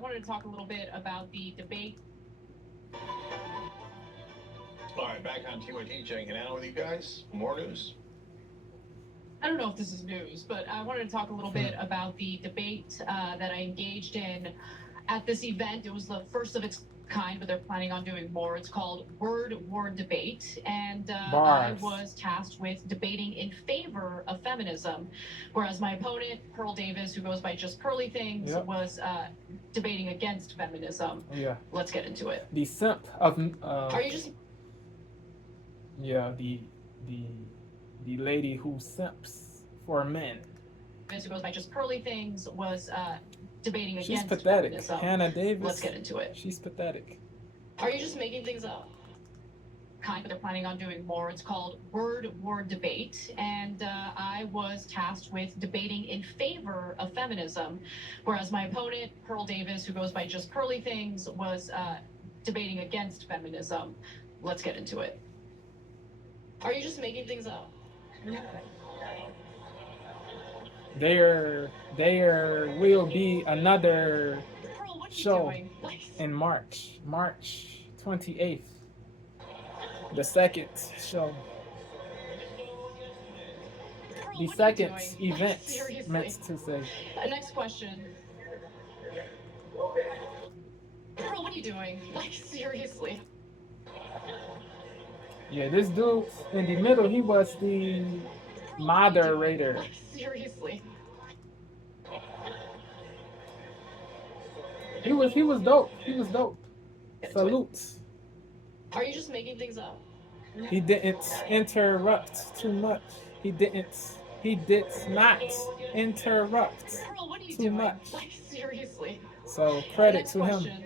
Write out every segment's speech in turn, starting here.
wanted to talk a little bit about the debate. All right, back on TYT, checking out with you guys. More news. I don't know if this is news, but I wanted to talk a little bit about the debate that I engaged in at this event. It was the first of its kind, but they're planning on doing more. It's called Word War Debate, and I was tasked with debating in favor of feminism, whereas my opponent, Pearl Davis, who goes by just Pearly Things, was debating against feminism. Yeah. Let's get into it. The simp of Are you just the lady who simps for men. who goes by just Pearly Things was debating She's against pathetic. feminism. Hannah Davis. Let's get into it. She's pathetic. Are you just making things up? Kind, but they're planning on doing more. It's called Word War Debate, and I was tasked with debating in favor of feminism, whereas my opponent, Pearl Davis, who goes by just Pearly Things, was debating against feminism. Let's get into it. Are you just making things up? There will be another show in March 28th. The second show. The second event, meant to say. Next question. Pearl, what are you doing? Like, seriously. Yeah, this dude in the middle, he was the moderator. Like, seriously. He was dope. He was dope. Salutes. Are you just making things up? He didn't interrupt too much. He did not interrupt Pearl, what are you too doing? much. Like, seriously. So credit Next to him. question.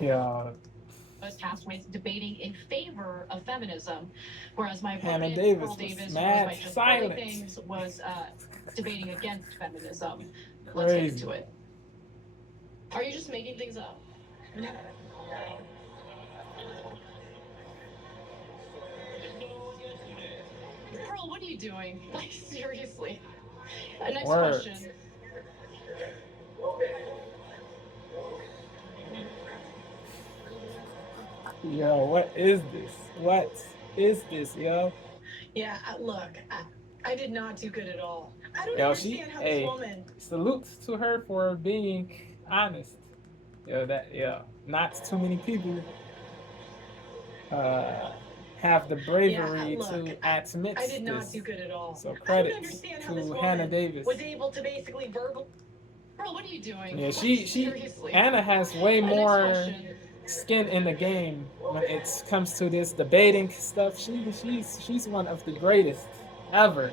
Yeah. Was tasked with debating in favor of feminism, whereas my Hannah opponent, Davis Pearl was Davis, who goes mad by just silent. Pearly Things, was debating against feminism. Let's get into it. Are you just making things up? Pearl, what are you doing? Like, seriously. Next Words. question. Yo, what is this? What is this, yo? Yeah, look, I did not do good at all. I don't Yo, understand how this woman. salutes to her for being honest. Not too many people have the bravery to admit I did not this. do good at all. So I don't credit understand how this to woman Hannah Davis. was able to basically verbal. Pearl, what are you doing? Yeah, Seriously. Anna has way Next more question. skin in the game when it comes to this debating stuff. She's one of the greatest ever.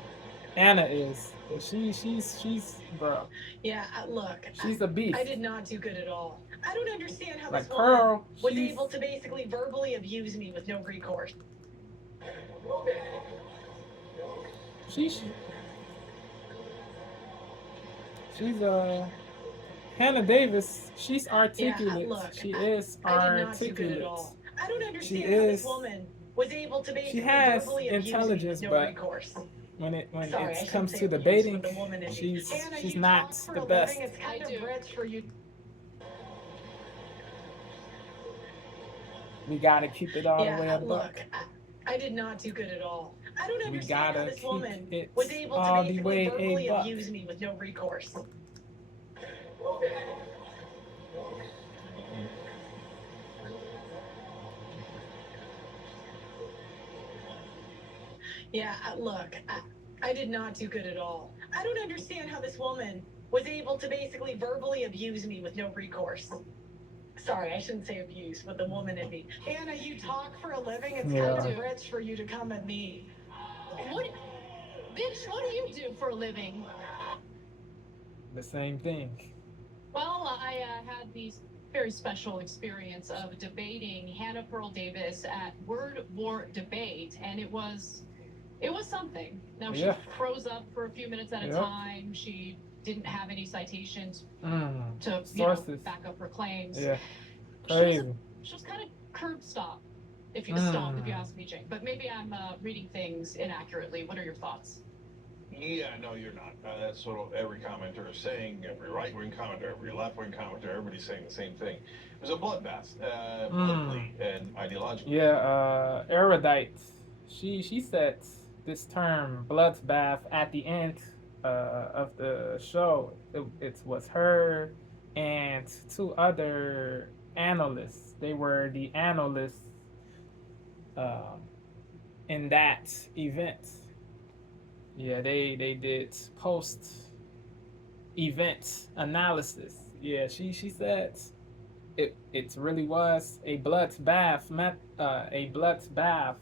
Anna is. She's bro. Yeah, look, She's a beast. I did not do good at all. I don't understand how Like this woman Pearl, was able to basically verbally abuse me with no recourse. She's Hannah Davis. She's articulate. Look, She is I did not do good at articulate. all. I don't understand She how this is. woman was able to basically She has verbally abuse intelligence, me with no but recourse. when it Sorry, I shouldn't comes say to abuse, debating, but the woman in me. she's Hannah, you not talk for the a best. living, it's kind of rich for you. We gotta keep it all the way up. Look, I did not do good at all. I don't We understand how gotta this keep woman it was able all to the basically way verbally up. abuse me with no recourse. Yeah, look, I did not do good at all. I don't understand how this woman was able to basically verbally abuse me with no recourse. Sorry, I shouldn't say abuse, but the woman in me. Hannah, you talk for a living. It's kind of rich for you to come at me. What, bitch? What do you do for a living? The same thing. Well, I had these very special experience of debating Hannah Pearl Davis at Word War Debate, and it was something. Now she froze up for a few minutes at a time. She didn't have any citations to back up her claims. Yeah, crazy. She was kind of curb stop, if you ask me, Jake. But maybe I'm reading things inaccurately. What are your thoughts? Yeah, no, you're not. That's what every commenter is saying. Every right-wing commenter, every left-wing commenter, everybody's saying the same thing. It was a bloodbath, politically and ideologically. Yeah, erudite. She said this term bloodbath at the end of the show. It was her and two other analysts. They were the analysts uh, in that event. Yeah, they did post event analysis. Yeah, she said it really was a bloodbath, a bloodbath,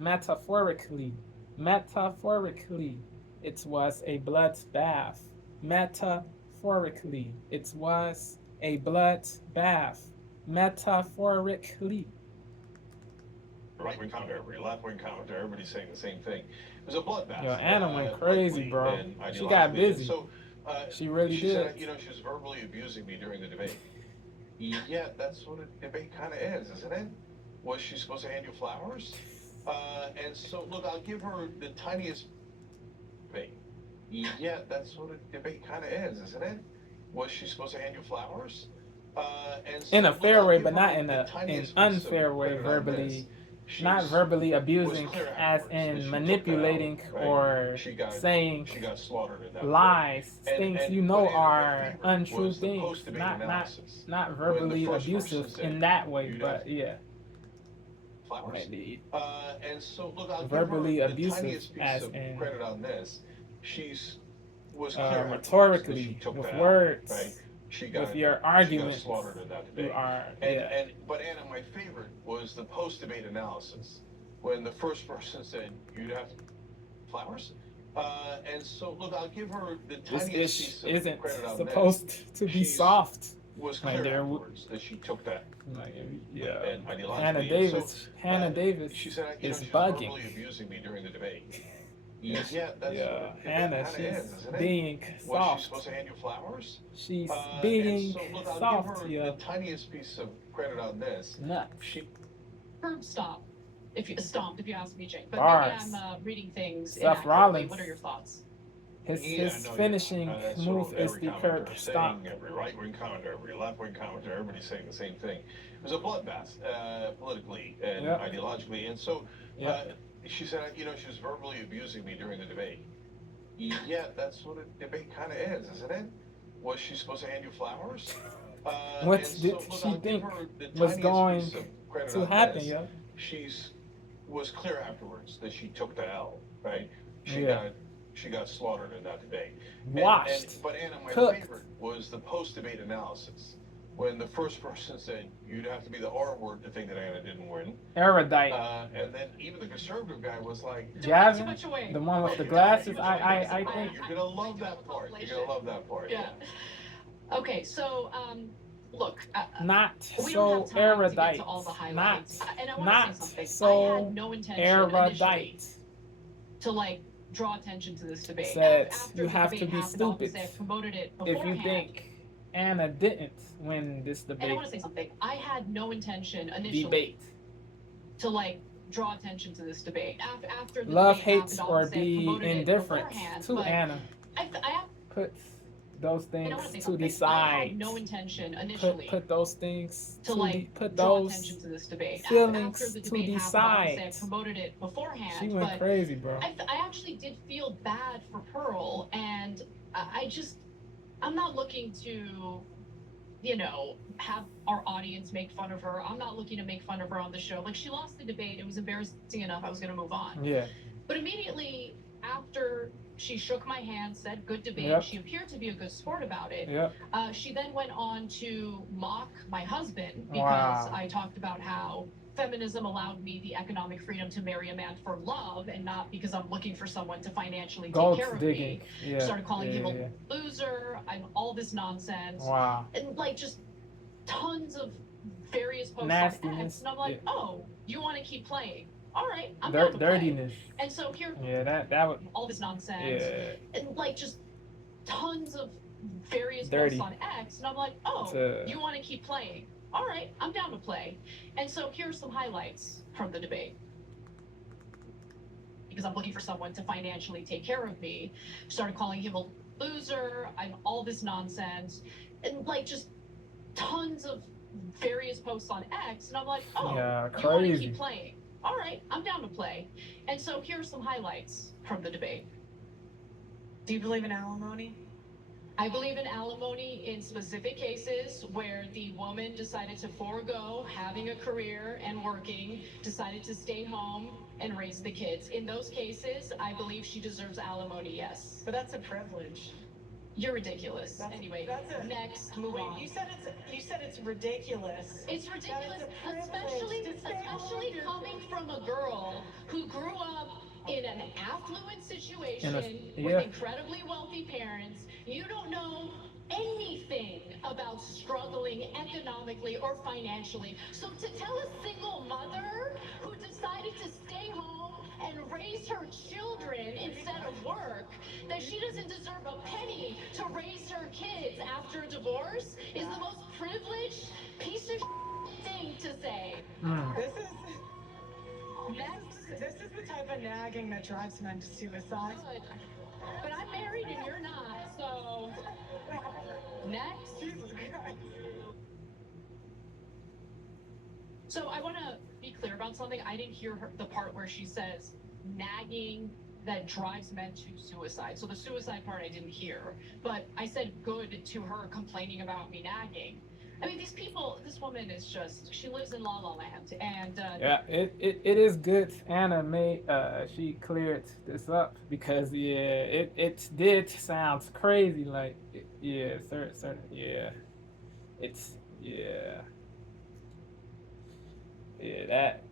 metaphorically, metaphorically, it was a bloodbath, metaphorically, it was a bloodbath, metaphorically. Right-wing commenter, every left-wing commenter, everybody's saying the same thing. It was a bloodbath. Yo, Anna went crazy, politically bro. and She got ideologically. busy. So, She really she did. said, she was verbally abusing me during the debate. Yeah, that's what a debate kind of is, isn't it? Was she supposed to hand you flowers? And so, look, I'll give her the tiniest debate. Yeah, that's what a debate kind of is, isn't it? Was she supposed to hand you flowers? And so, In a look, fair I'll way, give but her not in the an tiniest piece of unfair way, credit on this. verbally, She not verbally was abusing clear as afterwards that in she manipulating took that out, right? or saying She got slaughtered in that lies, debate. things you But know Anna, my are favorite untrue was the things, post-debate analysis. not When the verbally first abusive person said, in that way, "You'd but yeah, flowers." And so, look, I'll verbally give her the abusive tiniest piece as of in credit on this. Was clear afterwards that she rhetorically took with that out, words, right? with your She got arguments. slaughtered in that debate. You are, But Anna, my favorite was the post-debate analysis when the first person said, "You'd have flowers." And so, look, I'll give her the this tiniest ish piece of isn't credit on supposed this. to be soft. Was Like clear there, afterwards that she took that. like yeah, And ideologically. Hannah Davis, Hannah Davis She said, is she was bugging. verbally abusing me during the debate. Yeah, That's yeah, what Hannah, she's isn't being Was soft. she supposed to hand you flowers? She's And being so, look, I'll soft, give her yeah. the tiniest piece of credit on this. Nuts. Curb stop. If you stomped, if you ask me, Jake. But Bars. maybe I'm reading things Seth inaccurately. Rollins. What are your thoughts? His finishing that's move what is every the commenter curb is stop. saying, every right-wing commenter, every left-wing commenter, everybody's saying the same thing. It was a bloodbath, politically and ideologically. And so, she said, she was verbally abusing me during the debate. Yeah, that's what a debate kind of is, isn't it? Was she supposed to hand you flowers? What And did so, look, she I'll give think her the was tiniest going piece of credit to on happen, this. yeah? Was clear afterwards that she took the L, right? She got slaughtered in that debate. Washed. But Anna, my Cooked. favorite was the post-debate analysis. When the first person said, "You'd have to be the R word to think that Anna didn't win." Erudite. And then even the conservative guy was like, Javin, much away. the one with the "Oh, glasses, you're I think. You're gonna love that part. You're gonna love that part. Yeah. Okay, so look. Not We so don't have time to get erudite. to all the Not, highlights. And I want not to say something. I so had no intention initially erudite. to draw attention to this debate. Said After you the have debate to be happened, stupid obviously I promoted it if you beforehand. think Anna didn't win this And I debate. want to say something. I had no intention initially to draw attention to this debate. After the Love, debate hate, happened, or obviously I be promoted it indifferent beforehand, to but Anna. I Put those and I things want to say to something. I decide. had no intention initially Put those things to put draw those attention to this debate. feelings After the to debate happened, obviously I decide. promoted it beforehand. She went but crazy, bro. I actually did feel bad for Pearl, and I'm not looking to, have our audience make fun of her. I'm not looking to make fun of her on the show. Like, she lost the debate. It was embarrassing enough. I was going to move on. Yeah. But immediately after she shook my hand, said good debate, Yep. she appeared to be a good sport about it. Yep. She then went on to mock my husband because Wow. I talked about how feminism allowed me the economic freedom to marry a man for love and not because I'm looking for someone to financially Gold take care digging. of me. Yeah. Started calling him yeah. a loser, all this nonsense. Wow. And just tons of various posts on Nastiness. X. And I'm like, Yeah. oh, you want to keep playing? All right, I'm down to play. Dirtiness. And so here, Yeah, that would. all this nonsense. Yeah. And just tons of various Dirty. posts on X, and I'm like, oh, you want to keep playing? All right, I'm down to play. And so here's some highlights from the debate. because I'm looking for someone to financially take care of me. Started calling him a loser. I'm all this nonsense, and like just tons of various posts on X, and I'm like, oh, Yeah, you want to crazy. keep playing? All right, I'm down to play. And so here are some highlights from the debate. Do you believe in alimony? I believe in alimony in specific cases where the woman decided to forego having a career and working, decided to stay home and raise the kids. In those cases, I believe she deserves alimony, yes. But that's a privilege. You're ridiculous. Anyway, next, move on. You said it's ridiculous. It's ridiculous, That is a privilege especially to stay home. coming from a girl who grew up in an affluent situation yeah. with incredibly wealthy parents. You don't know anything about struggling economically or financially. So to tell a single mother who decided to stay home and raise her children instead of work that she doesn't deserve a penny to raise her kids after divorce is the most privileged piece of thing to say. This is the type of nagging that drives men to suicide. Good. But I'm married and you're not, so next. Jesus Christ. So I want to be clear about something. I didn't hear the part where she says nagging that drives men to suicide. So the suicide part I didn't hear, but I said good to her complaining about me nagging. I mean, these people, this woman is just, she lives in La La Land, and Yeah, it is good Anna made she cleared this up, because it did sound crazy, like yeah, certain yeah, it's yeah that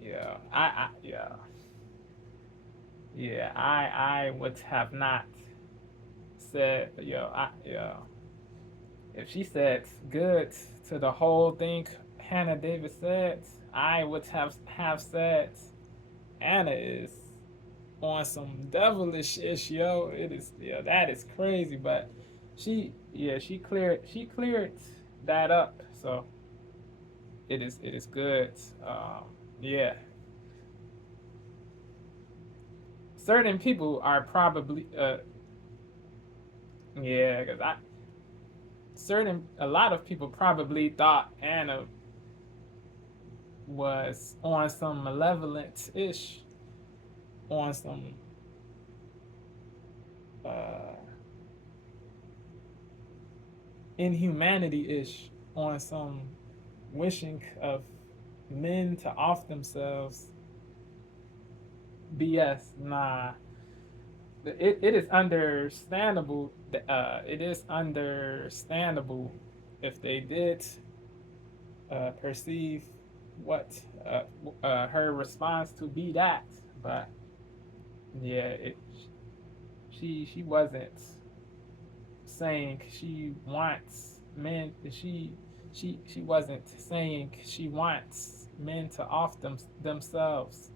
yeah I would have not said if she said good to the whole thing Hannah Davis said, I would have said Anna is on some devilish ish, yo. It is, that is crazy. But she cleared that up. So it is good. Yeah. Certain people are probably because a lot of people probably thought Anna was on some malevolent ish, on some inhumanity ish, on some wishing of men to off themselves BS. Nah, it is understandable. It is understandable if they did perceive what her response to be that, but yeah, she wasn't saying she wants men. She wasn't saying she wants men to off themselves.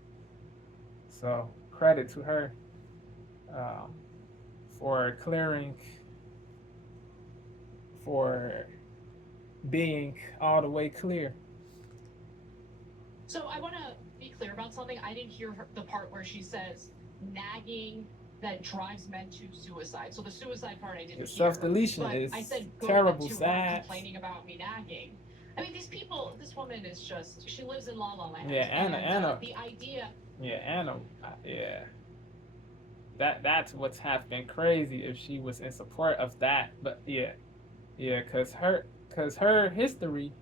So credit to her for clearing, for being all the way clear. So I want to be clear about something. I didn't hear the part where she says nagging that drives men to suicide. So the suicide part I didn't hear. Self-deletion is I said good terrible, to her sad. complaining about me nagging. I mean, these people, this woman is just, she lives in La La Land. Yeah, Anna. The idea. Yeah, Anna. Yeah. That's what's have been crazy if she was in support of that. But yeah, cause her history,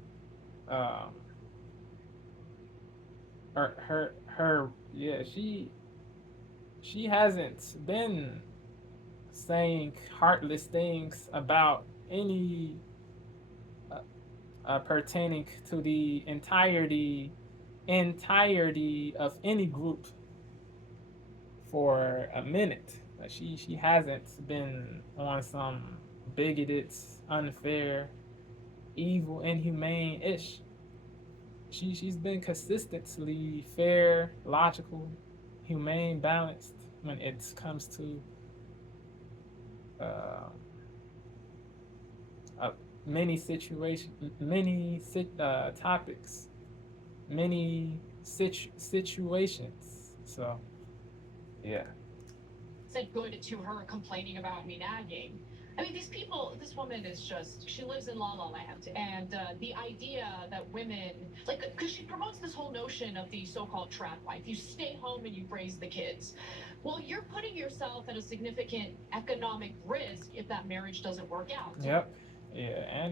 she hasn't been saying heartless things about any pertaining to the entirety of any group for a minute. She hasn't been on some bigoted, unfair, evil, inhumane-ish. She's been consistently fair, logical, humane, balanced when it comes to many situations, many topics, many situations. So Yeah. said good to her complaining about me nagging. I mean, these people, this woman is just, she lives in La La Land. And the idea that women, like, because she promotes this whole notion of the so called trap wife. You stay home and you raise the kids. Well, you're putting yourself at a significant economic risk if that marriage doesn't work out. Yep. Yeah.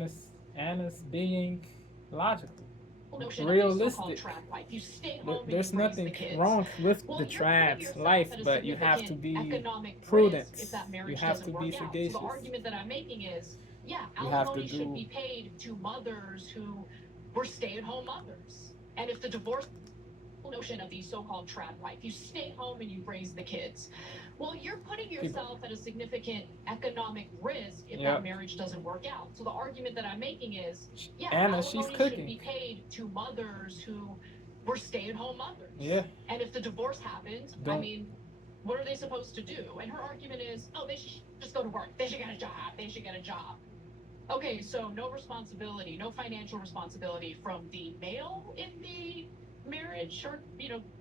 Anna's being logical, Notion of the so-called realistic. trap wife. You stay home and There's you raise the nothing kids. wrong with Well, the you're putting trap's yourself life, at a but you have to significant be economic prudent. risk if that You marriage have doesn't to work be out. So sagacious. the argument that I'm making is, yeah, You have to alimony should do. be paid to mothers who were stay-at-home mothers. And if the divorce notion of the so-called trap wife, you stay home and you raise the kids. Well, you're putting yourself at a significant economic risk if that Yep. marriage doesn't work out. So the argument that I'm making is, yeah, Anna, she's alimony should cooking. be paid to mothers who were stay-at-home mothers. Yeah. And if the divorce happens, I Don't. mean, what are they supposed to do? And her argument is, oh, they should just go to work. They should get a job. They should get a job. Okay, so no responsibility, no financial responsibility from the male in the marriage or,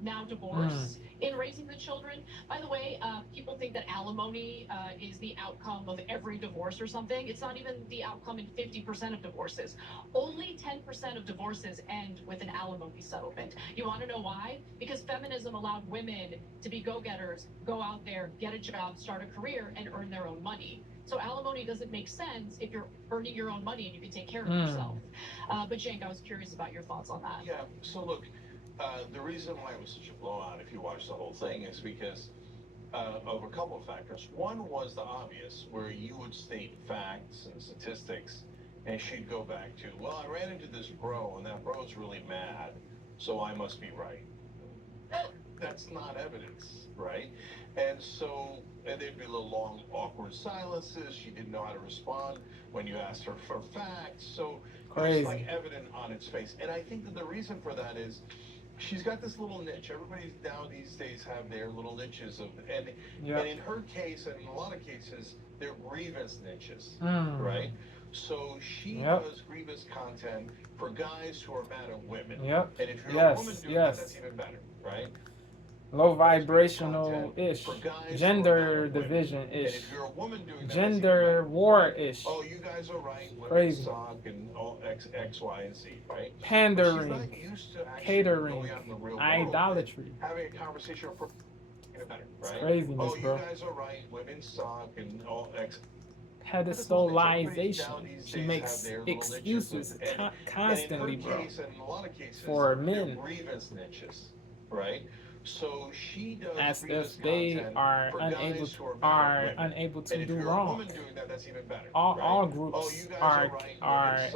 now divorce in raising the children. By the way, people think that alimony is the outcome of every divorce or something. It's not even the outcome in 50% of divorces. Only 10% of divorces end with an alimony settlement. You want to know why? Because feminism allowed women to be go-getters, go out there, get a job, start a career, and earn their own money. So alimony doesn't make sense if you're earning your own money and you can take care of yourself. But Cenk, I was curious about your thoughts on that. Yeah, so look, the reason why it was such a blowout, if you watch the whole thing, is because of a couple of factors. One was the obvious, where you would state facts and statistics, and she'd go back to, well, I ran into this bro, and that bro's really mad, so I must be right. That's not evidence, right? And there'd be little long, awkward silences. She didn't know how to respond when you asked her for facts. So Crazy. it's like evident on its face. And I think that the reason for that is she's got this little niche. Everybody now these days have their little niches and in her case, and in a lot of cases, they're grievance niches, right? So she does grievance content for guys who are mad at women. Yep. And if you're a woman doing that, that's even better, right? Low vibrational ish, gender division ish, and if you're a woman doing that, gender war ish. Oh, you guys are right. Women Crazy. suck and all X, Y, and Z, right? Pandering, catering, idolatry. Having a conversation for better, right? It's craziness, oh, you bro. guys are right. Women suck and all X. Pedestalization. She makes excuses constantly, bro, for men. Grievance niches, right? So she does as if they are unable to do wrong. All groups are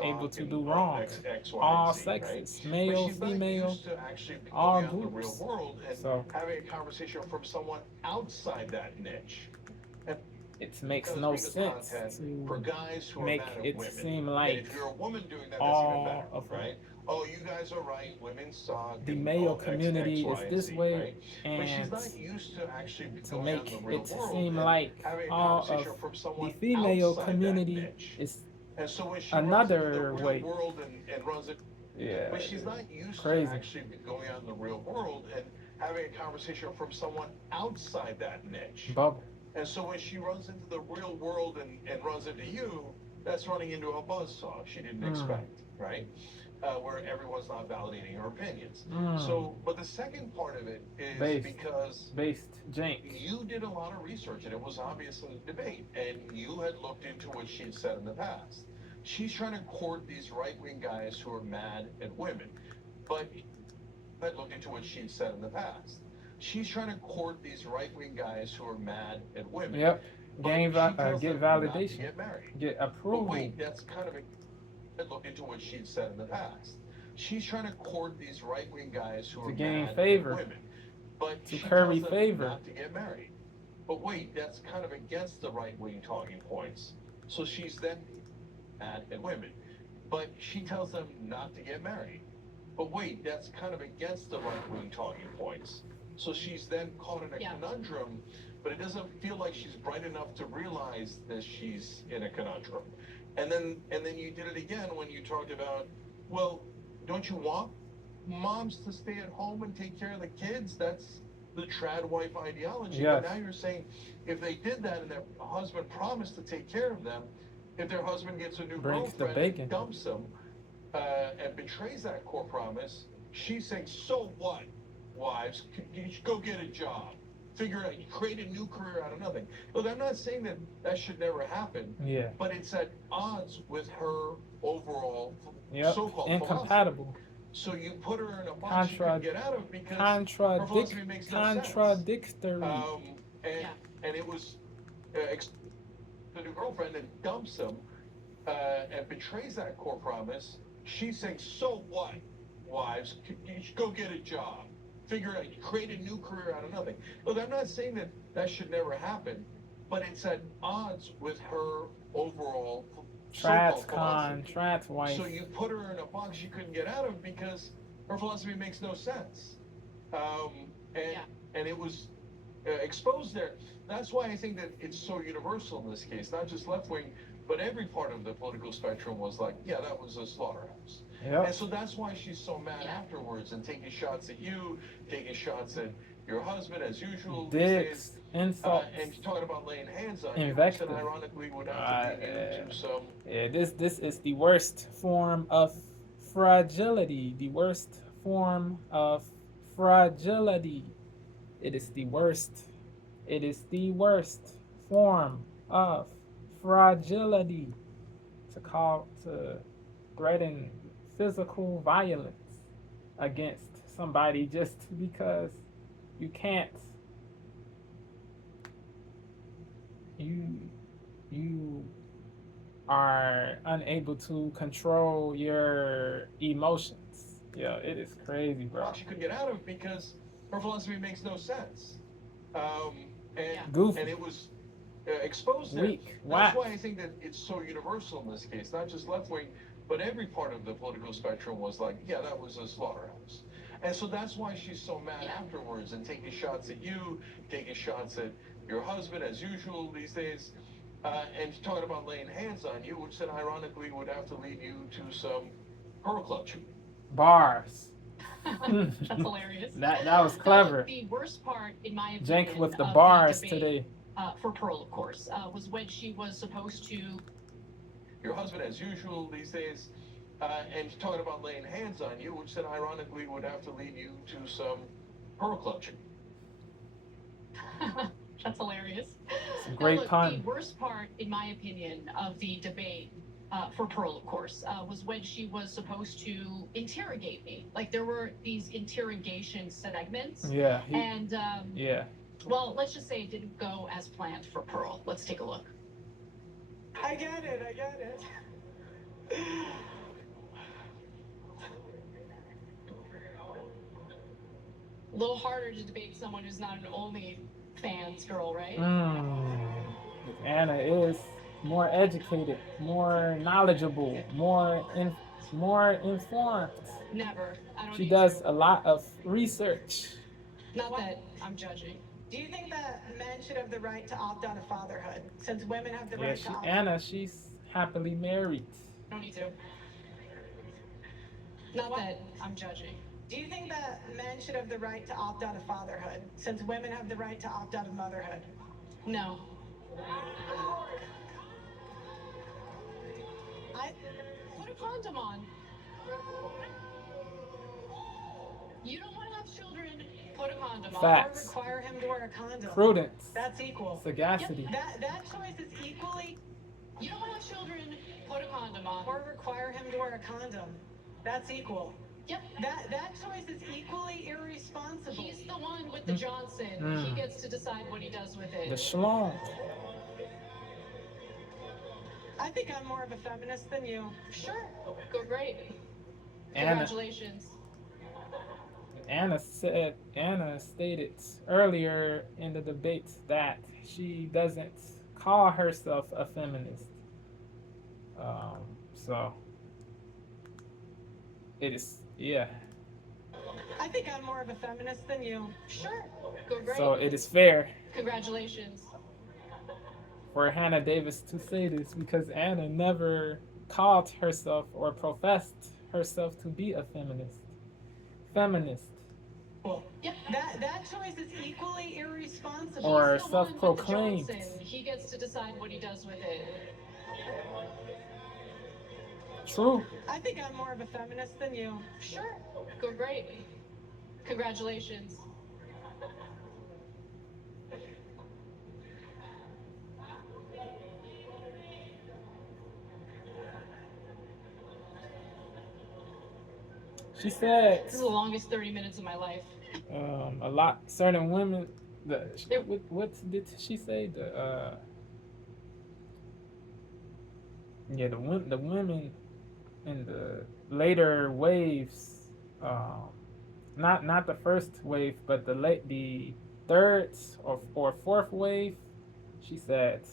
able to do wrong. All sexes, male, female, all groups. So having a conversation from someone outside that niche. It makes no sense to make it seem like all of right? Oh, you guys are right. Women suck. The male community is this way, right? and she's not used to actually to make it seem world, like all of the female community is another way. World and runs it, yeah, but she's not used crazy. To actually going out in the real world and having a conversation from someone outside that niche. Bubble. And so when she runs into the real world and runs into you, that's running into a buzzsaw she didn't expect, right? Where everyone's not validating her opinions. So, but the second part of it is because Cenk, you did a lot of research, and it was obvious in the debate, and you had looked into what she'd said in the past. She's trying to court these right-wing guys who are mad at women, but I looked into what she'd said in the past. She's trying to court these right-wing guys who are mad at women. Yep. Get validation. Get married. Get approval. But wait, that's kind of a look into what she'd said in the past. She's trying to court these right-wing guys who are gain mad favor. at women. But to she curry tells them favor. not to get married. But wait, that's kind of against the right-wing talking points. So she's then mad at women. But she tells them not to get married. But wait, that's kind of against the right-wing talking points. So she's then caught in a conundrum, but it doesn't feel like she's bright enough to realize that she's in a conundrum. And then you did it again when you talked about, well, don't you want moms to stay at home and take care of the kids? That's the trad wife ideology. Yes. But now you're saying if they did that and their husband promised to take care of them, if their husband gets a new Brings the girlfriend bacon. and dumps them and betrays that core promise, she's saying, so what, wives? You should go get a job. Figure it out. You create a new career out of nothing. Look, I'm not saying that that should never happen, Yeah. but it's at odds with her overall Yep. so-called philosophy. Incompatible. So you put her in a box she couldn't get out of because her philosophy makes no contradictory. sense. And it was the new girlfriend that dumps him and betrays that core promise. She's saying, so what, wives? You should go get a job. Figure it out. You create a new career out of nothing. Look, I'm not saying that that should never happen, but it's at odds with her overall so-called philosophy. Trans wife. So you put her in a box she couldn't get out of because her philosophy makes no sense. And it was exposed there. That's why I think that it's so universal in this case, not just left wing, but every part of the political spectrum was like, yeah, that was a slaughterhouse. Yep. And so that's why she's so mad afterwards and taking shots at you, taking shots at your husband as usual. Dicks, insults, and talking about laying hands on you, invective. and ironically would have to lead you to some. Yeah, this is the worst form of fragility. The worst form of fragility. It is the worst. It is the worst form of fragility to threaten physical violence against somebody just because you can't. You are unable to control your emotions. Yeah, it is crazy, bro. She couldn't get out of because her philosophy makes no sense. Goofy. And it was exposed there. Weak. That's why I think that it's so universal in this case, not just left wing, but every part of the political spectrum was like, yeah, that was a slaughterhouse. And so that's why she's so mad afterwards and taking shots at you, taking shots at your husband as usual these days, and talking about laying hands on you, which then ironically would have to lead you to some pearl club shooting. Bars. That's hilarious. That was clever. The worst part, in my opinion, Jank with the of bars the debate, today. For Pearl, of course, was when she was supposed to. Your husband as usual these days, and talking about laying hands on you, which then ironically would have to lead you to some pearl club shooting. That's hilarious. It's a great pun. The worst part, in my opinion, of the debate for Pearl, of course, was when she was supposed to interrogate me. Like, there were these interrogation segments. Yeah. Yeah. Well, let's just say it didn't go as planned for Pearl. Let's take a look. I get it. A little harder to debate someone who's not an OnlyFans girl, right? Anna is more educated, more knowledgeable, more informed. Never. I don't She need does to. a lot of research. Not that I'm judging. Do you think that men should have the right to opt out of fatherhood, since women have the Yeah, right to opt out? Anna, she's happily married. I don't need to. Not that I'm judging. Do you think that men should have the right to opt out of fatherhood, since women have the right to opt out of motherhood? No. Put a condom on. You don't want to have children, put a condom on. Facts. Or require him to wear a condom. Prudence. That's equal. Sagacity. That choice is equally. You don't want to have children, put a condom on. Or require him to wear a condom. That's equal. Yep. That choice is equally irresponsible. He's the one with the Johnson. He gets to decide what he does with it. The schlong. I think I'm more of a feminist than you. Sure. Go great. Anna. Congratulations. Anna stated earlier in the debate that she doesn't call herself a feminist. So it is, yeah. I think I'm more of a feminist than you. Sure. Go great. So it is fair Congratulations. for Hannah Davis to say this because Anna never called herself or professed herself to be a feminist. Well, Yep. that choice is equally irresponsible. Or He's the one with the self-proclaimed. Johnson. He gets to decide what he does with it. True. I think I'm more of a feminist than you. Sure. Go great. Congratulations. She said This is the longest 30 minutes of my life. a lot certain women It- what did she say? The women in the later waves, not the first wave, but the third or fourth wave. She said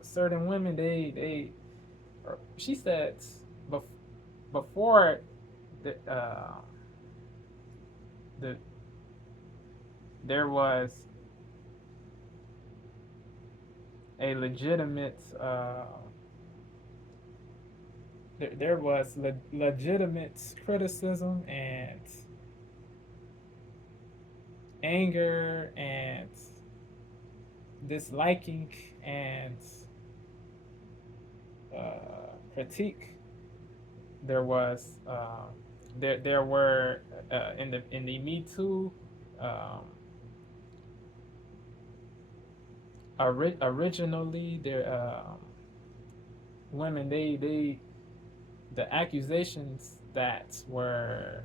certain women she said before the there was a legitimate there was legitimate criticism and anger and disliking and critique. There was there were in the Me Too originally there women they the accusations that were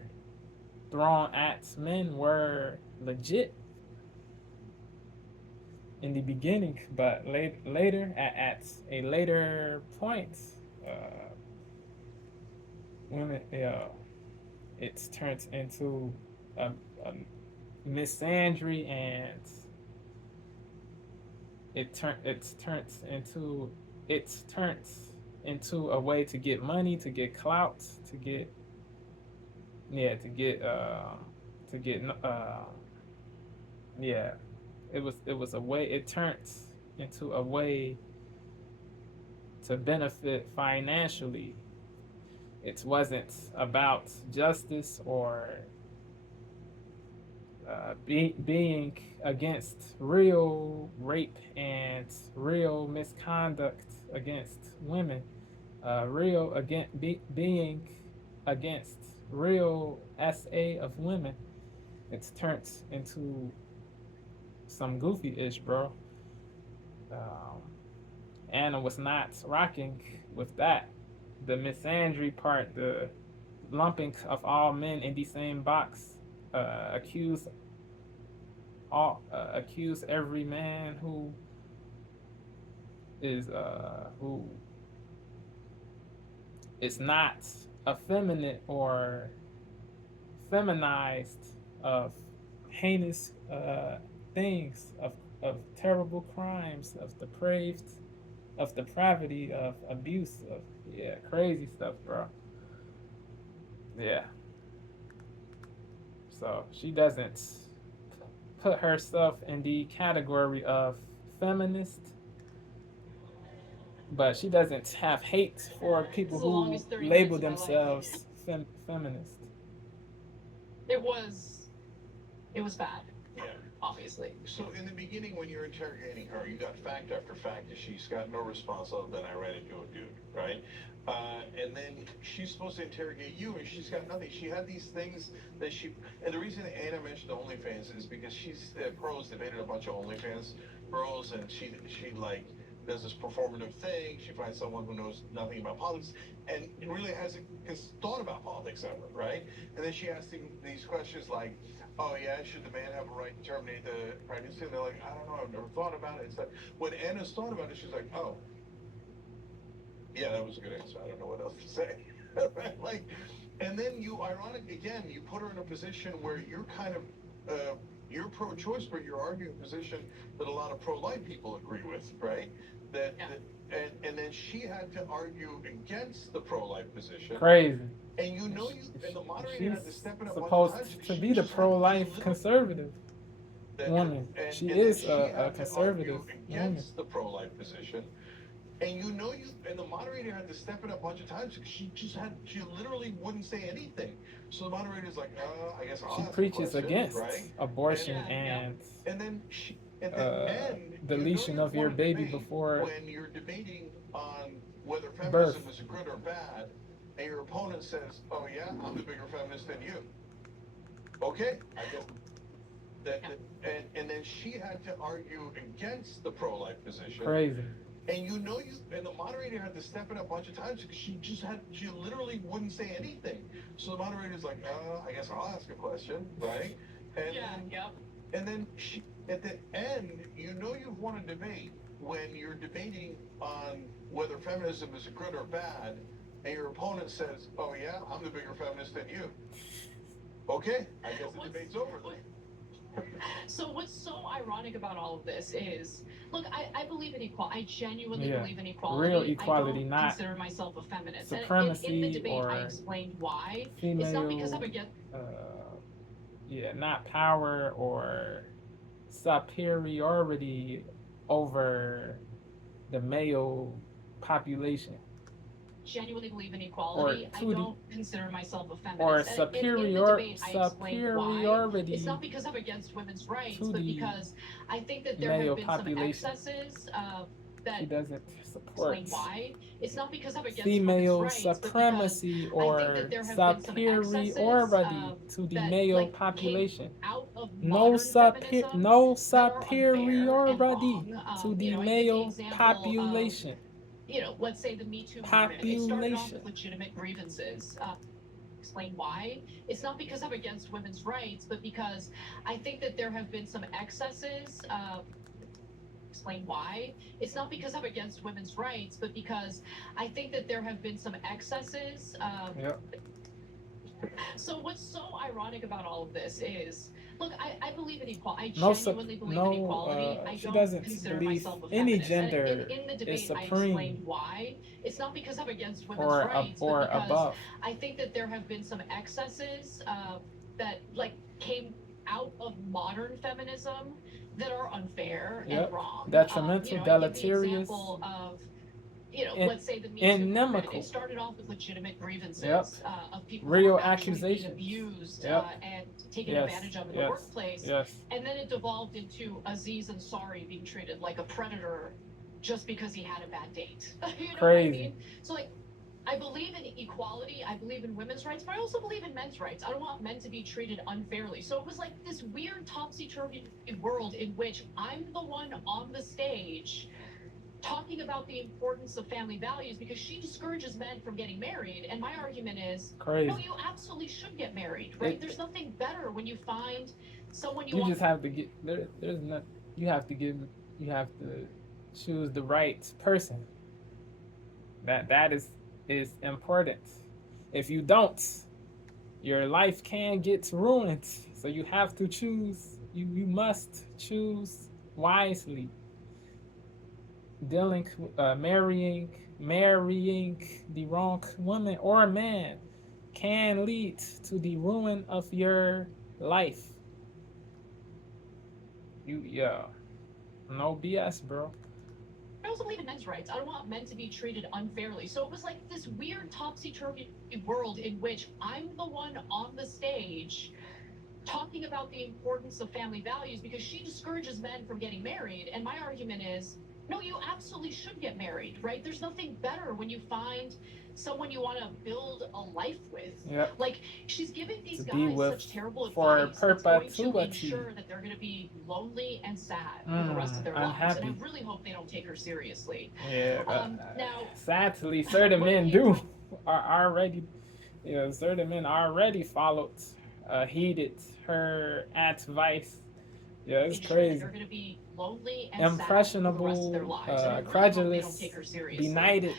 thrown at men were legit in the beginning, but later at a later point, women it's turned into a misandry, and it turns into a way to get money, to get clout, to get yeah, it was a way, it turns into a way to benefit financially. It wasn't about justice or being against real rape and real misconduct against women, being against real SA of women. It's turned into some goofy-ish, bro. Anna was not rocking with that. The misandry part, the lumping of all men in the same box, accuse every man who is not effeminate or feminized of heinous things, of terrible crimes, of depravity, of abuse, of crazy stuff, bro. Yeah. So she doesn't put herself in the category of feminist, but she doesn't have hate for people who label themselves feminist. It was bad. Yeah. Obviously. So in the beginning, when you're interrogating her, you got fact after fact, and she's got no response other than I ran into a dude, right? And then she's supposed to interrogate you, and she's got nothing. She had these things that and the reason Anna mentioned OnlyFans is because she's Pros debated a bunch of OnlyFans bros, and she like does this performative thing. She finds someone who knows nothing about politics and really hasn't thought about politics ever, right? And then she asks him these questions like, oh yeah, should the man have a right to terminate the pregnancy? And they're like, I don't know, I've never thought about it. It's like, when Anna's thought about it, she's like, oh, yeah, that was a good answer. I don't know what else to say. Like, and then you, ironic again, you put her in a position where you're kind of, you're pro-choice, but you're arguing a position that a lot of pro-life people agree with, right? And then she had to argue against the pro-life position. Crazy. And and the moderator had to step in at one time. Supposed to be the pro-life conservative woman. She is a conservative woman. Against the pro-life position. And and the moderator had to step in a bunch of times because she literally wouldn't say anything. So the moderator's like, I guess I'll She ask a preaches question, against right? abortion Yeah. And then at the end, deletion of your won a baby debate before when you're debating on whether birth. feminism is good or bad, and your opponent says, "Oh yeah, I'm the bigger feminist than you." Okay, I guess and then she had to argue against the pro-life position. Crazy. And and the moderator had to step in a bunch of times because she literally wouldn't say anything. So the moderator's like, I guess I'll ask a question, right? And then at the end, you've won a debate when you're debating on whether feminism is good or bad, and your opponent says, "Oh yeah, I'm the bigger feminist than you." Okay, I guess the debate's over then. So what's so ironic about all of this is, look, I believe in equality. I genuinely believe in equality. Real equality, I don't not consider myself a feminist. supremacy and in the debate, or I explained why. female. It's not because I'm against. Not power or superiority over the male population. Genuinely believe in equality. I don't consider myself a feminist. Or in the debate, I explained why. superiority. It's not because I'm against women's rights, to but the because I think that there male have been population. some excesses that She doesn't support explain why. It's not because I'm against female women's rights, supremacy or I think that there have been some superiority to the that, male like, population. out of No modern feminism no that are unfair and superiority wrong. to the I give the male example population. of, let's say the Me Too movement. It started off with legitimate grievances. Explain why. It's not because I'm against women's rights, but because I think that there have been some excesses. Explain why. It's not because I'm against women's rights, but because I think that there have been some excesses. So what's so ironic about all of this is, look, I believe in equality. I genuinely believe in equality. I she don't doesn't consider believe myself a any feminist. gender in the debate, is I supreme explained why. It's not because I'm against women's or rights, or but because above. I think that there have been some excesses that came out of modern feminism that are unfair and wrong. Detrimental, deleterious. I give the example of, let's say the Me Too movement. It started off with legitimate grievances of people real who were actually being accusations, abused and taken advantage of in the workplace. And then it devolved into Aziz Ansari being treated like a predator just because he had a bad date. You know Crazy. what I mean? So I believe in equality, I believe in women's rights, but I also believe in men's rights. I don't want men to be treated unfairly. So it was like this weird topsy-turvy world in which I'm the one on the stage talking about the importance of family values because she discourages men from getting married. And my argument is, Crazy. no, you absolutely should get married, right? There's nothing better when you find someone you just have to get there's not you have to choose the right person. That is important. If you don't, your life can get ruined. So you have to choose. You must choose wisely. Marrying the wrong woman or man can lead to the ruin of your life. No BS, bro. I also believe in men's rights. I don't want men to be treated unfairly. So it was like this weird topsy-turvy world in which I'm the one on the stage talking about the importance of family values because she discourages men from getting married. And my argument is, no, you absolutely should get married, right? There's nothing better when you find someone you want to build a life with. She's giving these guys such terrible advice that's going to ensure that they're going to be lonely and sad for the rest of their lives. And I really hope they don't take her seriously. Now, sadly, certain men do certain men already followed, heeded her advice. Yeah, it's crazy. They're going to be lonely and impressionable, sad for the rest of their lives. And credulous, they don't take her seriously. benighted,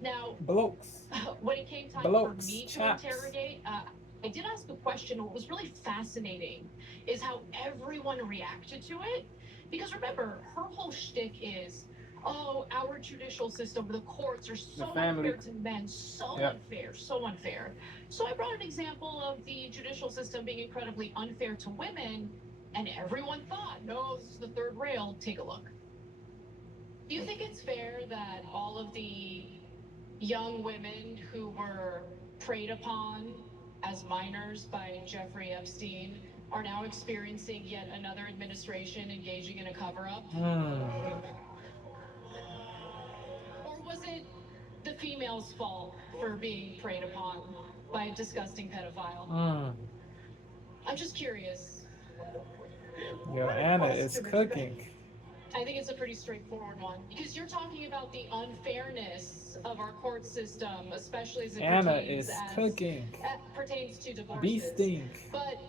now, blokes. When it came time for me to interrogate, I did ask a question. What was really fascinating is how everyone reacted to it. Because remember, her whole shtick is, oh, our judicial system, the courts are so unfair to men, so unfair, so unfair. So I brought an example of the judicial system being incredibly unfair to women, and everyone thought, no, this is the third rail. Take a look. Do you think it's fair that all of the young women who were preyed upon as minors by Jeffrey Epstein are now experiencing yet another administration engaging in a cover-up? Or was it the female's fault for being preyed upon by a disgusting pedophile? I'm just curious. Yo, Anna is cooking. I think it's a pretty straightforward one because you're talking about the unfairness of our court system, especially as it Anna pertains, is cooking. pertains to divorces. Beasting. But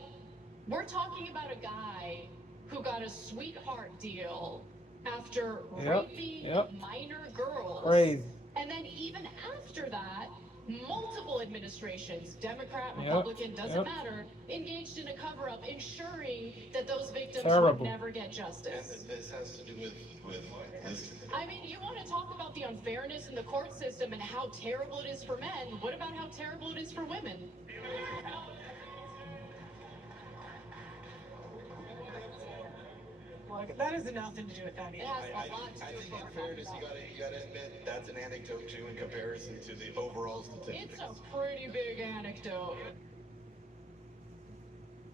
we're talking about a guy who got a sweetheart deal after raping minor girls. Crazy. And then even after that, multiple administrations, Democrat, Republican, doesn't matter, engaged in a cover-up, ensuring that those victims would never get justice. And this has to do with this. I mean, you want to talk about the unfairness in the court system and how terrible it is for men. What about how terrible it is for women? Look, that has nothing to do with that. It has a lot to do I with think what in we're fairness, talking about. you gotta admit that's an anecdote too in comparison to the overall statistics. It's a pretty big anecdote.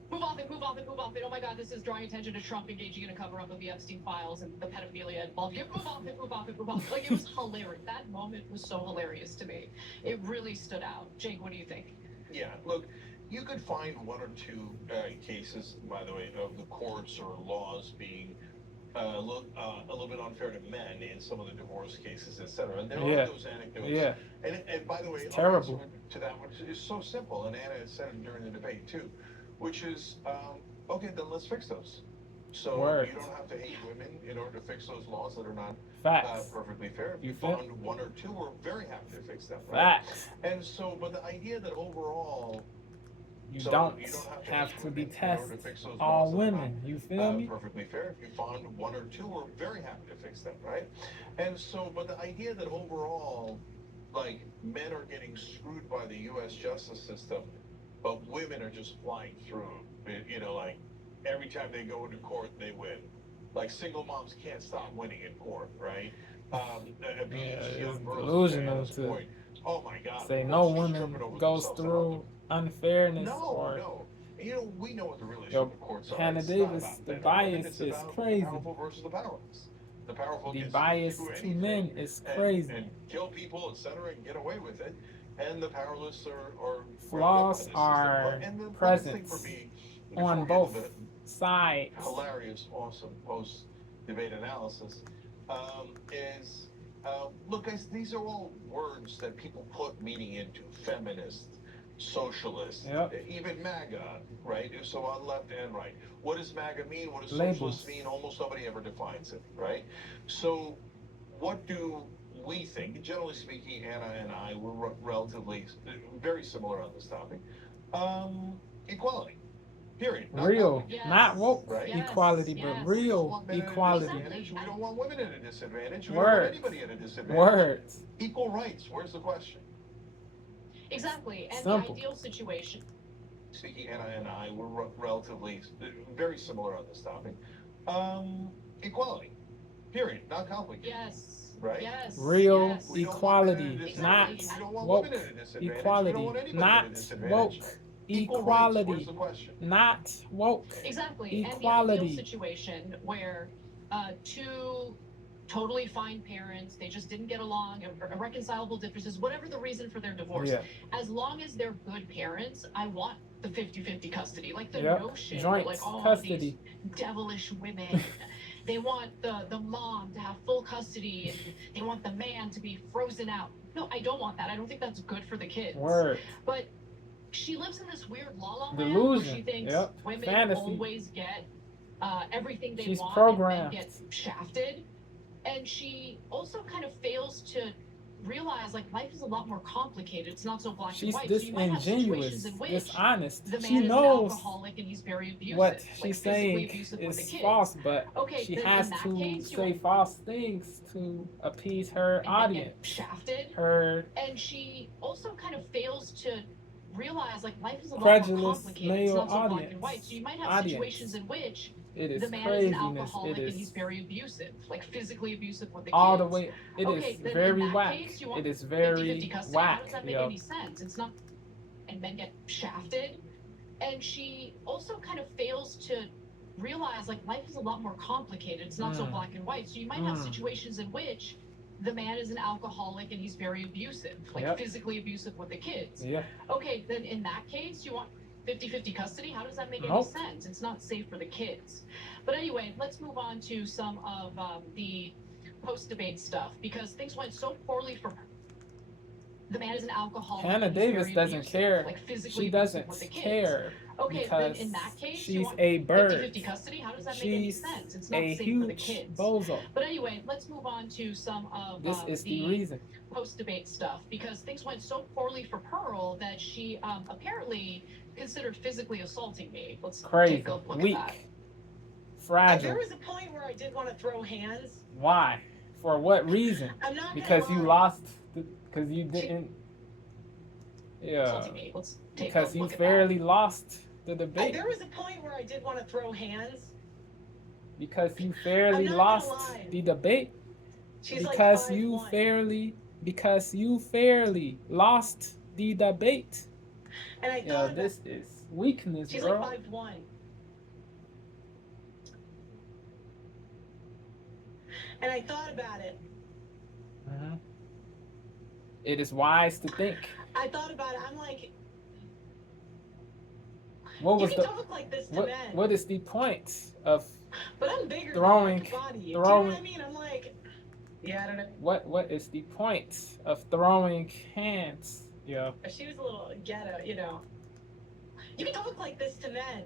Move off it, move off it, move off it. Oh my God, this is drawing attention to Trump engaging in a cover-up of the Epstein files and the pedophilia involved. Move off it, move off it, move off it. Like, it was hilarious. That moment was so hilarious to me. It really stood out. Jake, what do you think? Yeah, look, you could find one or two cases, by the way, of the courts or laws being a little bit unfair to men in some of the divorce cases, etc. And there are those anecdotes. Yeah. And by the way, it's terrible. Our answer to that one is so simple, and Anna said it during the debate too, which is, okay, then let's fix those. So you don't have to hate women in order to fix those laws that are not perfectly fair. If you found one or two, we're very happy to fix them. Right? And so, but the idea that overall, you don't have to detest all women. You feel me? Perfectly fair. If you found one or two, we're very happy to fix them, right? And so, but the idea that overall, like, men are getting screwed by the U.S. justice system, but women are just flying through. You know, like, every time they go into court, they win. Like, single moms can't stop winning in court, right? It's delusional to say no woman goes through unfairness No. You know, we know what the real issue of the courts are. Hannah Davis, the bias is crazy. The powerful versus the powerless. The powerful the gets bias to do to anything men is crazy. And kill people, etc., and get away with it. And the powerless are flaws are present on both sides. Hilarious, awesome post-debate analysis look, guys, these are all words that people put meaning into: feminist, socialist, even MAGA, right? So on left and right. What does MAGA mean? What does socialist mean? Almost nobody ever defines it, right? So what do we think? Generally speaking, Anna and I were relatively very similar on this topic. Equality. Period. Real, not woke equality, but real equality. We don't want women at a disadvantage. We don't want anybody at a disadvantage. Words. Equal rights. Where's the question? Exactly. And simple. The ideal situation. Speaking, Anna and I were relatively very similar on this topic. Equality. Period. Not complicated. Yes. Right? Yes. Real yes. equality, not woke equality, not woke. Equality, not woke. Exactly. Equality. And the ideal situation where two totally fine parents, they just didn't get along, irreconcilable differences, whatever the reason for their divorce, as long as they're good parents, I want the 50-50 custody. Like the notion joint like all custody. These devilish women. They want the mom to have full custody, and they want the man to be frozen out. No, I don't want that. I don't think that's good for the kids. But she lives in this weird la-la land where she thinks women always get everything they want programmed. and men get shafted. And she also kind of fails to realize, like, life is a lot more complicated. It's not so black and white. So you might have situations in which dishonest. the man She is knows an alcoholic and he's very abusive. what like, she's saying is false, but she has to say false things to appease her audience. Shafted. And she also kind of fails to realize, like, life is a lot more complicated. It's not so black and white. So you might have situations in which It is the man is an craziness. alcoholic It and he's is very abusive, like physically abusive with the all the kids. way. It Okay, is then in very that whack. case, you want It is 50-50 very custody. How whack, does that make yo. any sense? It's not, and men get shafted. And she also kind of fails to realize like life is a lot more complicated. It's not so black and white. So you might have situations in which the man is an alcoholic and he's very abusive, like physically abusive with the kids. Yeah. Okay, then in that case, you want 50-50 custody? How does that make any Nope. sense? It's not safe for the kids. But anyway, let's move on to some of the post-debate stuff because things went so poorly for her. The man is an alcoholic. Hannah and he's Davis very doesn't abusive, care. like physically She abusive doesn't with the kids. care Okay, because then in that case, you she's want a bird. 50-50 custody? How does that make any She's sense? It's not a safe for the huge kids. bozo. But anyway, let's move on to some of This is the the reason. post-debate stuff because things went so poorly for Pearl that she apparently considered physically assaulting me. Let's Crazy. take a look Weak. at that. Fragile. There was a point where I did want to throw hands. Why? For what reason? I'm not Because gonna you lie. lost. Because you didn't. Yeah. Assaulting me. Let's take Because a you look at fairly lost the There debate. was a point where I did want to throw hands. Because you fairly I'm not lost gonna lie. the debate. She's Because like you 5'1". fairly lost the debate. And I Yeah, thought this is weakness, she's bro. like 5'1". And I thought about it. Mhm. It is wise to think. I thought about it. I'm like, What you was can the talk like this to men, what is the point of but I'm bigger throwing- than you. I can body you. Do you know throwing- what I mean? I'm like, yeah, I don't know. what is the point of throwing hands? Yeah. She was a little ghetto, you know. You can talk like this to men,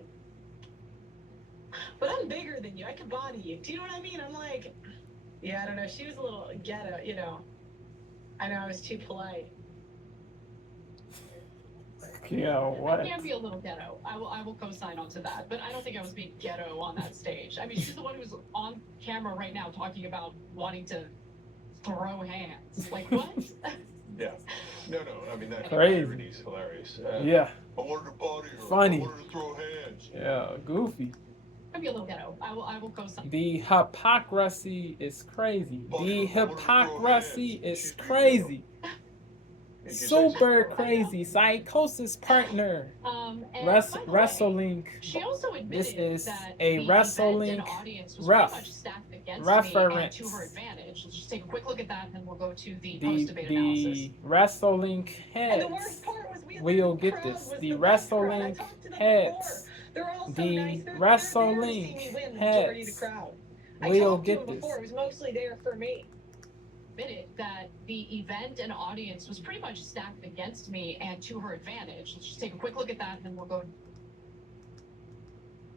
but I'm bigger than you. I can body you. Do you know what I mean? I'm like, yeah, I don't know. She was a little ghetto, you know. I know I was too polite. Yeah, what? I can be a little ghetto. I will co-sign onto that, but I don't think I was being ghetto on that stage. I mean, she's the one who's on camera right now talking about wanting to throw hands. Like what? Yeah. No. I mean, that Crazy. irony is hilarious. Yeah. I wanted to body her. Funny. I wanted to throw hands. Yeah, goofy. I'd be a little ghetto. I will co-sign. The hypocrisy is crazy. The hypocrisy is She's being crazy. Did you say Super something? crazy. Psychosis partner. And by the way, Wrestling. she also admitted This is that a the wrestling event and audience was ref. pretty much stacked against me and Reference. to her advantage. Let's just take a quick look at that, and then we'll go to the The post-debate analysis. the wrestling And the heads. worst part was We'll get this. The wrestling heads. They're all so The nice. They're wrestling there to see me win the majority of the heads. crowd. I We'll talked to get him this. before. It was mostly there for me. Admitted that the event and audience was pretty much stacked against me and to her advantage. Let's just take a quick look at that, and then we'll go.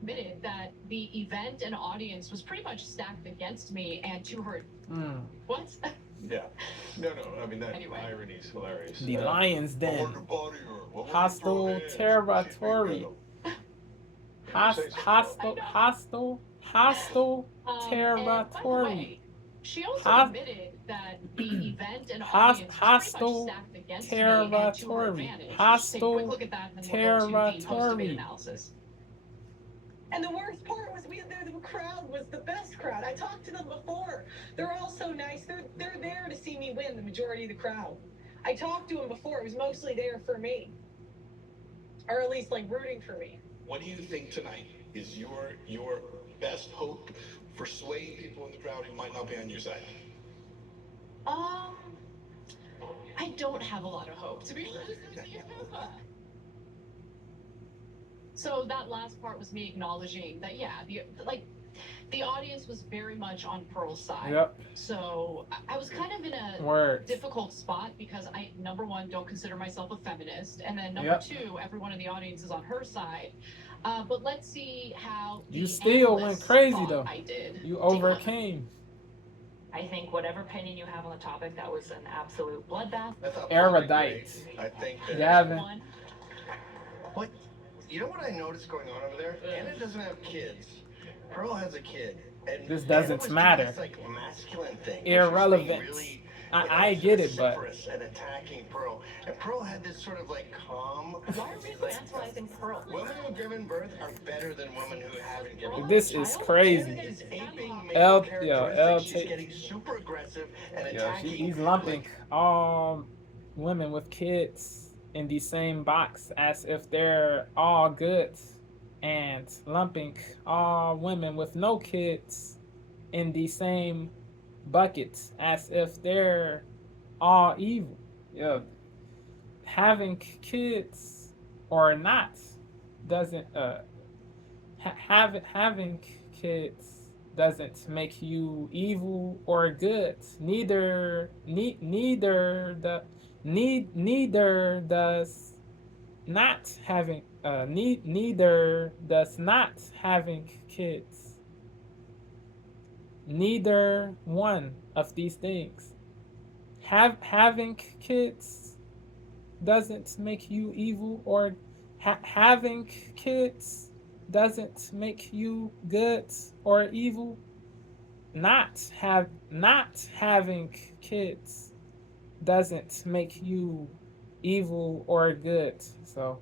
Admitted that the event and audience was pretty much stacked against me and to her. What? Yeah. No. I mean, that Anyway. irony is hilarious. The Lions I Den. wanted to body her. I wanted to Hostile throw hands. She's being territory. ghetto. Hostile And by the territory. way, she also Hos- admitted that the event and Hos- audience was hostile pretty much stacked against me and to her territory. advantage. Let's just take a quick Hostile look at that, and then we'll go to the post-debate territory. analysis. And the worst part was the crowd was the best crowd. I talked to them before. They're all so nice. They're there to see me win the majority of the crowd. I talked to them before. It was mostly there for me. Or at least like rooting for me. What do you think tonight is your best hope for swaying people in the crowd who might not be on your side? I don't have a lot of hope, to be honest with you. So that last part was me acknowledging that, yeah, the audience was very much on Pearl's side. Yep. So I was kind of in a Word. difficult spot because I, number one, don't consider myself a feminist, and then number Yep. two, everyone in the audience is on her side. But let's see how You the still went analysts crazy, thought though. I did. You overcame. I think whatever opinion you have on the topic, that was an absolute bloodbath. I thought Erudite. I think that. Gavin. One. What? You know what I noticed going on over there? Anna doesn't have kids. Pearl has a kid. And This Anna doesn't was doing matter. This, like, masculine thing. Irrelevant. She was being really I get it, but vociferous and attacking Pearl. And Pearl had this sort of like calm. Why are we infantilizing Pearl? Women who have given birth are better than women who haven't given birth. this is crazy. Anna is aping male characteristics. She's take. getting super aggressive and Yeah, attacking. he's lumping all women with kids in the same box as if they're all good, and lumping all women with no kids in the same bucket as if they're all evil. Yeah, having kids or not doesn't having kids doesn't make you evil or good. Neither does not having neither does not having kids. Neither one of these things. Having kids doesn't make you evil, or having kids doesn't make you good or evil. Not having kids doesn't make you evil or good. So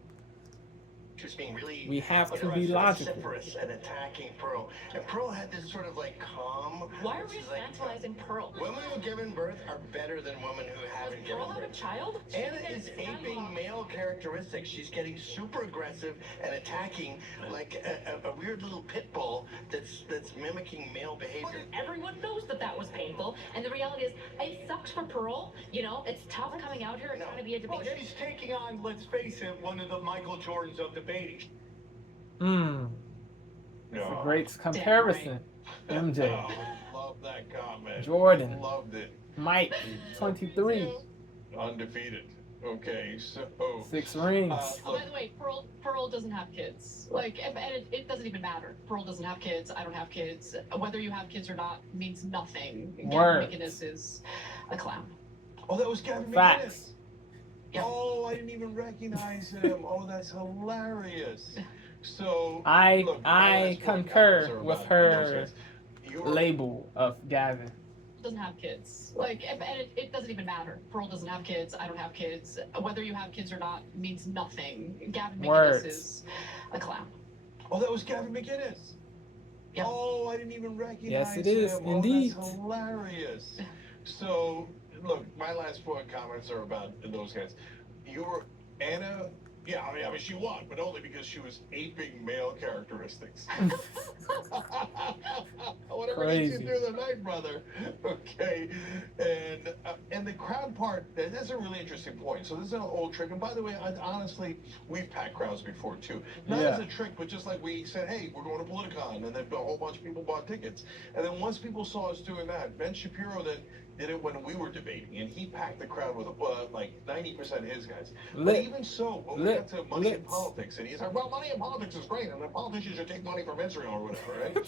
Just being really we have to be logical. vociferous and attacking Pearl. And Pearl had this sort of like calm. Why are we she's like, infantilizing Pearl? women who have given birth are better than women who haven't Does given Pearl have a birth. child? Anna is aping male characteristics. She's getting super aggressive and attacking like a weird little pit bull that's mimicking male behavior. Everyone knows that was painful, and the reality is, it sucks for Pearl. You know, it's tough coming out here and trying to be a Well, debater. she's taking on, let's face it, one of the Michael Jordans of debating. That's a great comparison. MJ, Love that comment. Jordan. Loved it. Mike, 23, Undefeated. Okay, so 6 rings. Oh, by the way, Pearl doesn't have kids. Like, and it doesn't even matter. Pearl doesn't have kids. I don't have kids. Whether you have kids or not means nothing. Word. Gavin McInnes is a clown. Oh, that was Gavin McInnes. Facts. Yep. Oh, I didn't even recognize him. Oh, that's hilarious. So I look, my last four concur comments are with about her those guys. You're- label of Gavin. Doesn't have kids. Like, and it doesn't even matter. Pearl doesn't have kids. I don't have kids. Whether you have kids or not means nothing. Gavin McInnes Words. is a clown. Oh, that was Gavin McInnes. Yep. Oh, I didn't even recognize Yes, it is, him. indeed. Oh, that's hilarious. So, look, my last four comments are about those guys. You're Anna. Yeah, I mean, she won, but only because she was aping male characteristics. Whatever did you Crazy. do tonight, brother? Okay, and the crowd part, that's a really interesting point. So this is an old trick. And by the way, honestly, we've packed crowds before too. Not Yeah. as a trick, but just like we said, hey, we're going to Politicon, and then a whole bunch of people bought tickets. And then once people saw us doing that, Ben Shapiro then did it when we were debating, and he packed the crowd with like 90% of his guys. But Lit. even so, when we got to money in politics, and he's like, well, money in politics is great, and the politicians should take money from Israel or whatever, right?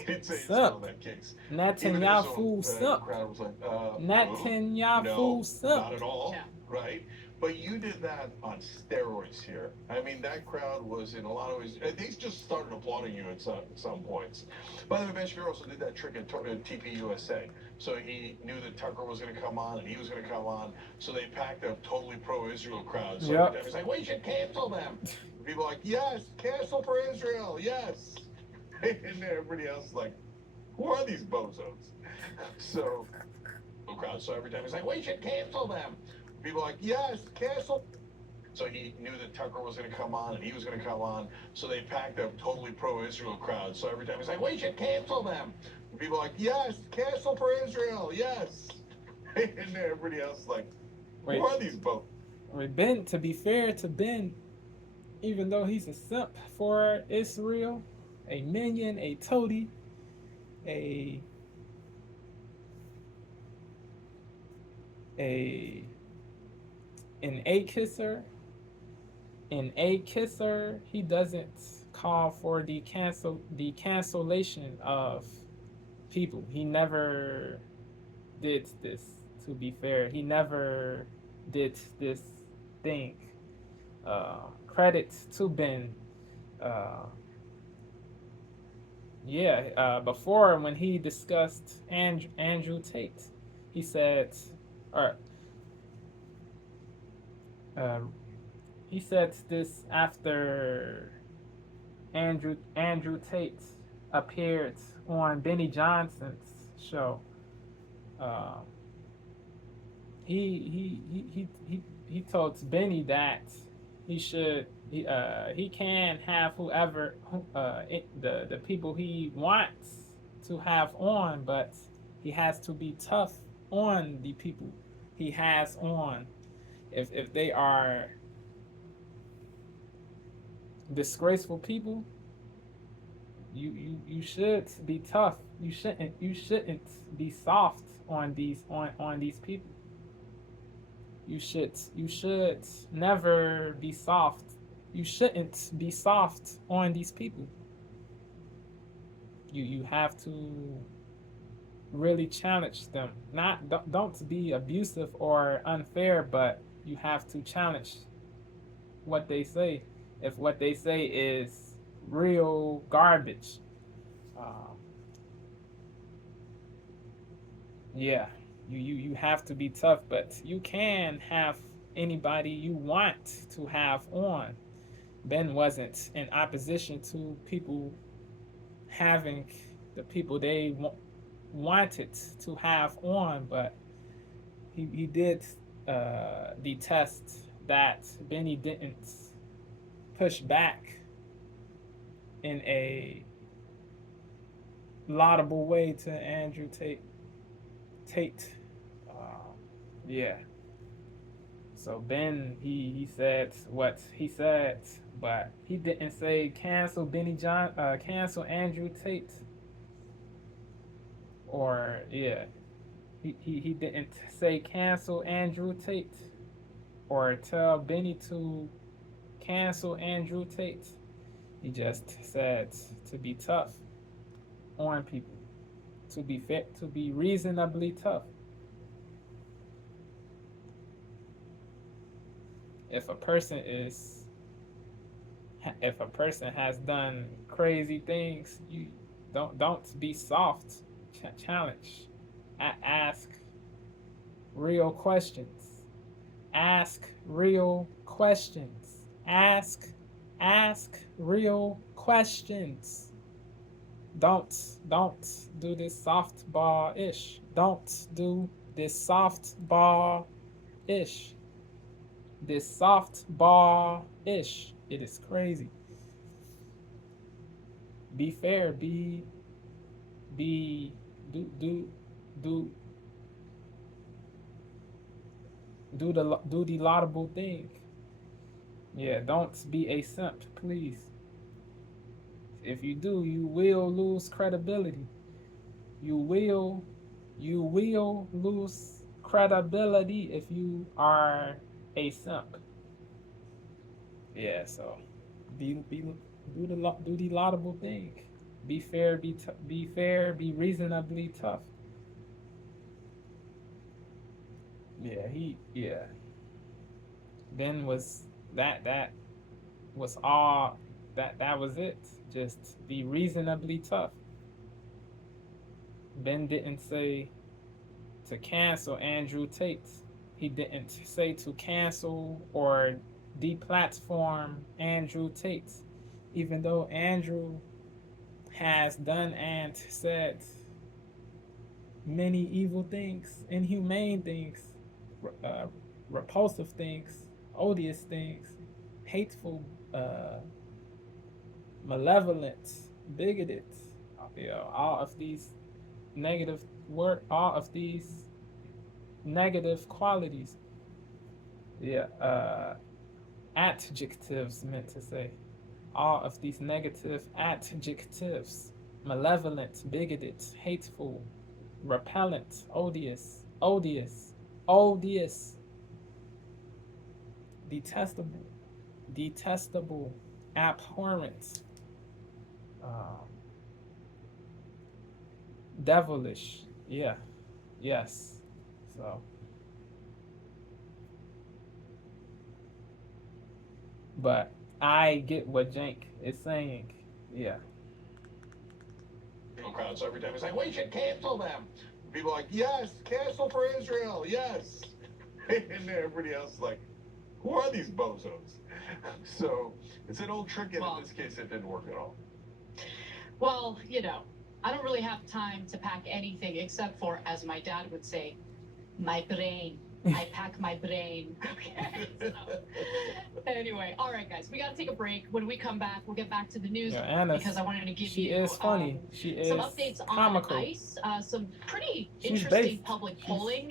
He didn't say it's Sup? still that case. Netanyahu The sup. crowd was like, Netanyahu no, sup. not at all, Yeah. right? But you did that on steroids here. I mean, that crowd was in a lot of ways, they just started applauding you at some points. By the way, Ben Shapiro also did that trick at TPUSA. So he knew that Tucker was going to come on and he was going to come on. So they packed a totally pro-Israel crowd. So Yep. every time he's like, we should cancel them. People are like, yes, cancel for Israel, yes. And everybody else is like, who are these bozos? So, crowd. So every time he's like, we should cancel them. People are like, yes, cancel. So he knew that Tucker was going to come on and he was going to come on. So they packed a totally pro-Israel crowd. So every time he's like, we should cancel them. People are like, yes, cancel for Israel, yes. And everybody else is like, Wait. who are these bozos? Wait, Ben, to be fair to Ben, even though he's a simp for Israel, a minion, a toady, an A kisser, he doesn't call for the cancellation of people. He never did this, to be fair. He never did this thing. Credit to Ben. Before when he discussed Andrew Tate, he said or uh, he said this after Andrew Tate appeared on Benny Johnson's show. Um, he told Benny that he can have whoever the people he wants to have on, but he has to be tough on the people he has on. If they are disgraceful people, you should be tough. You shouldn't be soft on these people. You should never be soft. You shouldn't be soft on these people. You have to really challenge them. Don't be abusive or unfair, but you have to challenge what they say. If what they say is real garbage, yeah, you have to be tough, but you can have anybody you want to have on. Ben wasn't in opposition to people having the people they wanted to have on, but he did detest that Benny didn't push back in a laudable way to Andrew Tate. Yeah. So Ben, he said what he said, but he didn't say cancel cancel Andrew Tate. Or yeah, he didn't say cancel Andrew Tate, or tell Benny to cancel Andrew Tate. He just said to be tough on people, to be fit, to be reasonably tough. If a person has done crazy things, you don't be soft. Challenge. Ask real questions. Ask real questions. Ask real questions. Don't do this softball-ish. Don't do this softball-ish. This softball-ish. It is crazy. Be fair. Do the laudable thing. Yeah, don't be a simp, please. If you do, you will lose credibility. You will lose credibility if you are a simp. Yeah, so do the laudable thing. Be fair. Be fair. Be reasonably tough. Yeah. Ben was that was all that was it. Just be reasonably tough. Ben didn't say to cancel Andrew Tate. He didn't say to cancel or deplatform Andrew Tate, even though Andrew has done and said many evil things, inhumane things, repulsive things, odious things, hateful, malevolent, bigoted. All of these all of these negative qualities. Adjectives meant to say. All of these negative adjectives: malevolent, bigoted, hateful, repellent, odious, detestable, abhorrent, devilish. Yes. So, but I get what Jank is saying. Yeah. Crowd, so every time he's like, we should cancel them. people are like, yes, cancel for Israel, yes. And everybody else is like, who are these bozos? So it's an old trick, and in this case, it didn't work at all. Well, you know, I don't really have time to pack anything except for, as my dad would say, my brain. I pack my brain. Okay. So, anyway, all right, guys, we got to take a break. When we come back, we'll get back to the news because I wanted to give she you is funny. She is some updates comical. on ICE, some pretty She's interesting based. public She's- polling.